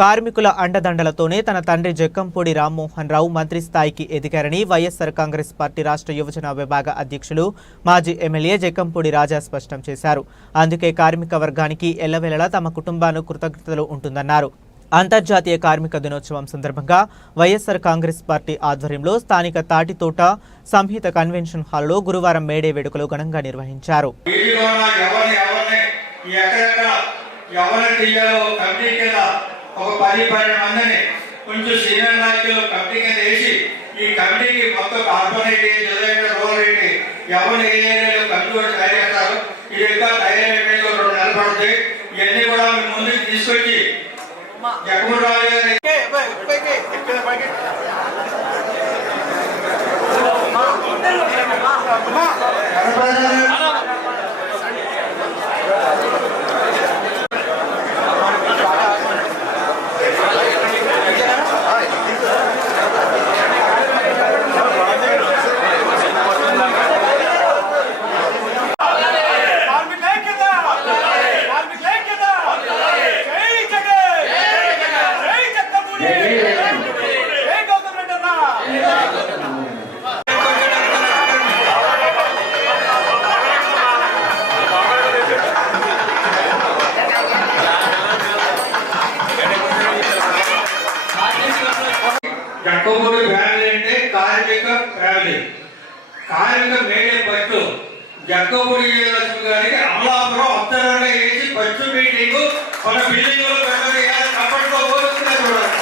కార్మికుల అండదండలతోనే తన తండ్రి జక్కంపూడి రామ్మోహన్ రావు మంత్రి స్థాయికి ఎదిగారని వైఎస్ఆర్ కాంగ్రెస్ పార్టీ రాష్ట్ర యువజన విభాగ అధ్యక్షులు మాజీ ఎమ్మెల్యే జక్కంపూడి రాజా స్పష్టం చేశారు. అందుకే కార్మిక వర్గానికి ఎల్లవేళలా తమ కుటుంబానికి కృతజ్ఞతలు ఉంటుందన్నారు. అంతర్జాతీయ కార్మిక దినోత్సవం సందర్భంగా వైఎస్ఆర్ కాంగ్రెస్ పార్టీ ఆధ్వర్యంలో స్థానిక తాటితోట సంహిత కన్వెన్షన్ హాల్లో గురువారం మేడే వేడుకలు ఘనంగా నిర్వహించారు. ఒక 10-12 మందిని కొంచెం సీనియర్ నాయకులు కమిటీ కింద వేసి ఈ కమిటీకి మొత్తం కార్పొరేట్ రోల్ ఏంటి ఎవరిని ఏ ఏరియాలో కమిటీ తయారు చేస్తారు. ఇది ఇంకా తయారయ్యే 2 నెలలు పడుతుంది. ఇవన్నీ కూడా మీ ముందుకు తీసుకొచ్చి జగన్మోహన్ రావు గారి జక్కంపూడి ఫ్యామిలీ అంటే కార్మిక ఫ్యామిలీ. కార్మిక మేడే ఫస్ట్ జక్కంపూడి గారికి అమలాపురం అత్తరంగా వేసి ఫస్ట్ మీటింగ్ మన బిల్డింగ్ లో కప్పట్టుకోబోతున్నారు చూడాలి.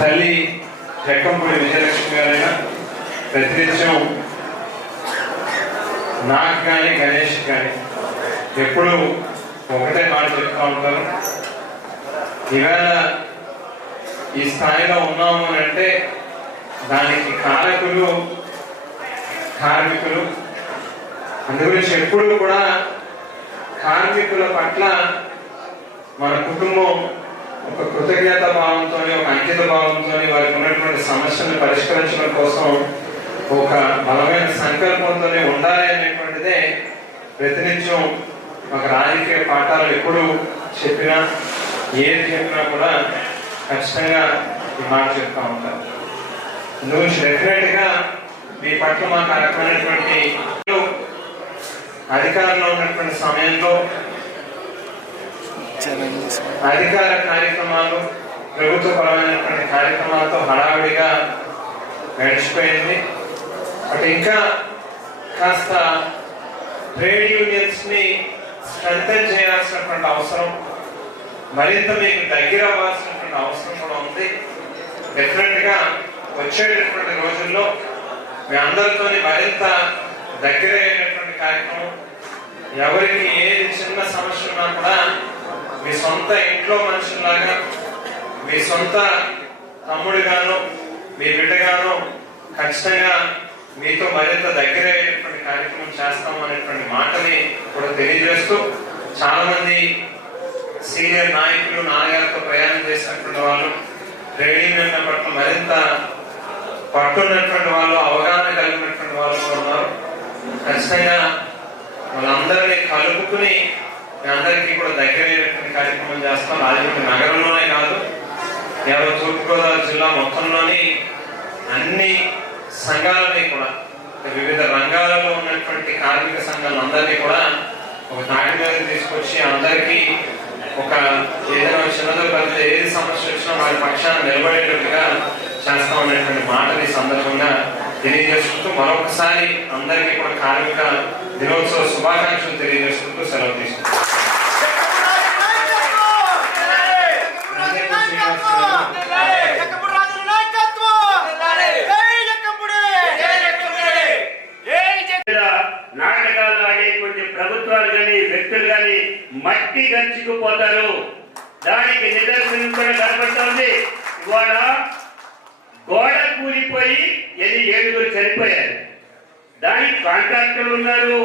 తల్లి జక్కంపూడి విజయలక్ష్మి గారైనా ప్రతినిత్యం నాకు కానీ గణేష్ కానీ ఎప్పుడు ఒకటే మాట చెప్తూ ఉంటారు. ఇవాళ ఈ స్థాయిలో ఉన్నాము అని అంటే దానికి కారకులు కార్మికులు. అందుగురించి ఎప్పుడు కూడా కార్మికుల పట్ల మన కుటుంబం ఒక కృతజ్ఞత భావంతో, ఒక అంకిత భావంతో వారికి ఉన్నటువంటి సమస్యలను పరిష్కరించడం కోసం ఒక బలమైన సంకల్పంతోనే ఉండాలి అనేటువంటిదే ప్రతినిత్యం ఒక రాజకీయ పాఠాలు ఎప్పుడు చెప్పినా ఏది చెప్పినా కూడా ఖచ్చితంగా ఈ మాట చెప్తా ఉంటారు. అందుగురించి డెఫినెట్గా మీ పట్ల మాకు ఆ రకమైనటువంటి అధికారంలో ఉన్నటువంటి సమయంలో అధికార కార్యక్రమాలు, ప్రభుత్వపరమైనటువంటి కార్యక్రమాలతో హడావిడిగా గడిచిపోయింది. బట్ ఇంకా కాస్త ట్రేడ్ యూనియన్స్ ని స్ట్రెంథెన్ చేయాల్సినటువంటి అవసరం, మరింత మీకు దగ్గర అవ్వాల్సినటువంటి అవసరం కూడా ఉంది. డెఫినెట్ గా వచ్చేటటువంటి రోజుల్లో మీ అందరితో మరింత దగ్గర అయినటువంటి కార్యక్రమం, ఎవరికి ఏది చిన్న సమస్య ఉన్నా కూడా మీ సొంత ఇంట్లో మనుషుల్లాగా, మీ సొంత తమ్ముడిగాను మీ బిడ్డగాను ఖచ్చితంగా మీతో మరింత దగ్గర అయ్యేటువంటి కార్యక్రమం చేస్తాం అనేటువంటి మాటని కూడా తెలియజేస్తూ, చాలా మంది సీనియర్ నాయకులు నాన్నగారితో ప్రయాణం చేసినటువంటి వాళ్ళు, ట్రేడ్ యూనియన్ల పట్ల మరింత పట్టున్నటువంటి వాళ్ళు, అవగాహన కలిగినటువంటి వాళ్ళు ఉన్నారు. ఖచ్చితంగా వాళ్ళందరినీ కలుపుకుని అందరికీ కూడా దగ్గరైనటువంటి కార్యక్రమం చేస్తాం. రాజమండ్రి నగరంలోనే కాదు, తూర్పుగోదావరి జిల్లా మొత్తంలోని అన్ని సంఘాలని కూడా, వివిధ రంగాలలో ఉన్నటువంటి కార్మిక సంఘాలందరినీ కూడా ఒక తాటి మీద తీసుకొచ్చి అందరికీ ఒక ఏదైనా చిన్నదో పెద్ద ఏది సమస్య వచ్చినా వారి పక్షాన్ని నిలబడేటట్టుగా చేస్తాం అనేటువంటి మాటని సందర్భంగా తెలియజేసుకుంటూ మరొకసారి అందరికీ కూడా కార్మిక దినోత్సవ శుభాకాంక్షలు తెలియజేసుకుంటూ సెలవు తీసుకుంటాం. నాటకాలు ఆడేటువంటి ప్రభుత్వాలు కానీ వ్యక్తులు కానీ మట్టి గంచుకుపోతారు. దానికి నిదర్శనం కూడా కనపడుతుంది. ఇవాళ గోడ కూలిపోయి 7 చనిపోయారు. దానికి కాంట్రాక్టర్లు ఉన్నారు,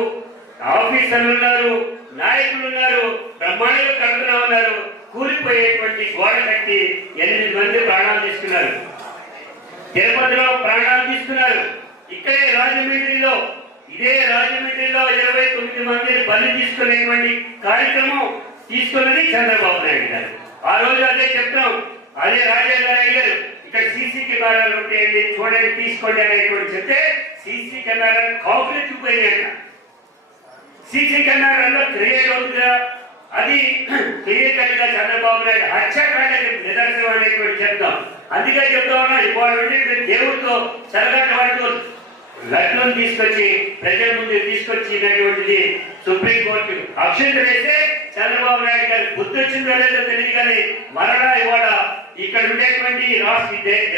ఆఫీసర్లు ఉన్నారు, నాయకులు ఉన్నారు, బ్రహ్మాండంగా కడుతున్నా ఉన్నారు. కూలిపోయేటువంటి గోడ కట్టి 8 మంది ప్రాణాలు తీసుకున్నారు. తిరుపతిలో ప్రాణాలు తీసుకున్నారు. ఇక్కడే రాజమండ్రిలో, ఇదే రాజమండ్రిలో 29 మందిని బలి తీసుకునేటువంటి కార్యక్రమం తీసుకున్నది చంద్రబాబు నాయుడు గారు. ఆ రోజు అదే చెప్తాం. అదే రాజా గారు అడిగారు, ఇక్కడ సీసీ కెమెరాలు ఉంటాయండి, చూడండి, తీసుకోండి అనేటువంటి చెప్తే సీసీ కెమెరాలు కాపులు చూపోయినాక సీసీ కెమెరాల్లో క్రియేట్ అవుతుందా, అది క్లియర్ కట్ గా చంద్రబాబు నాయుడు హత్యాకాండకి నిదర్శనం అనేటువంటి చెప్తాం. అందుకే చెప్తా ఉన్నా, ఇవాళ దేవుడితో సరదాటవాడితో లడ్డూని తీసుకొచ్చి ప్రజల ముందు తీసుకొచ్చినటువంటిది సుప్రీంకోర్టు అక్షంతలు వేస్తే చంద్రబాబు నాయుడు గారి బుద్ధి వచ్చిందో లేదో తెలియదు. కానీ మరలా ఇవాళ ఇక్కడ ఉండేటువంటి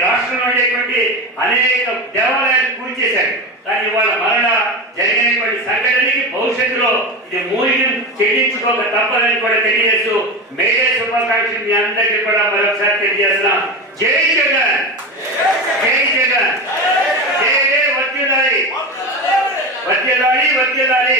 రాష్ట్రంలో ఉండేటువంటి అనేక దేవాలయాలు కూల్చేశాడు. కానీ ఇవాళ మరలా జరిగినటువంటి సంఘటనకి భవిష్యత్తులో ఇది మూల్యం చెల్లించుకోక తప్పదని కూడా తెలియజేస్తూ మేడే శుభాకాంక్షలు మీ అందరికీ కూడా మరొకసారి తెలియజేస్తున్నాం. జై జగన్, జై జగన్, జై వర్ధిల్లాలి, వర్ధిల్లాలి, వర్ధిల్లాలి.